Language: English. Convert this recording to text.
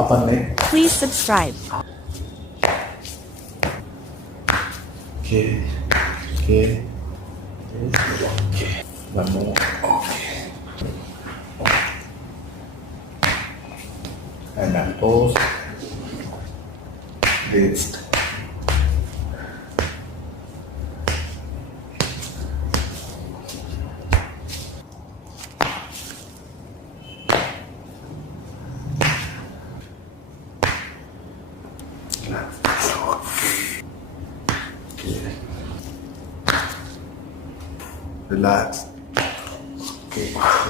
upper neck. Please subscribe. Okay. Okay. Okay. One more. Okay. And then toes. Wrist. Relax. Okay.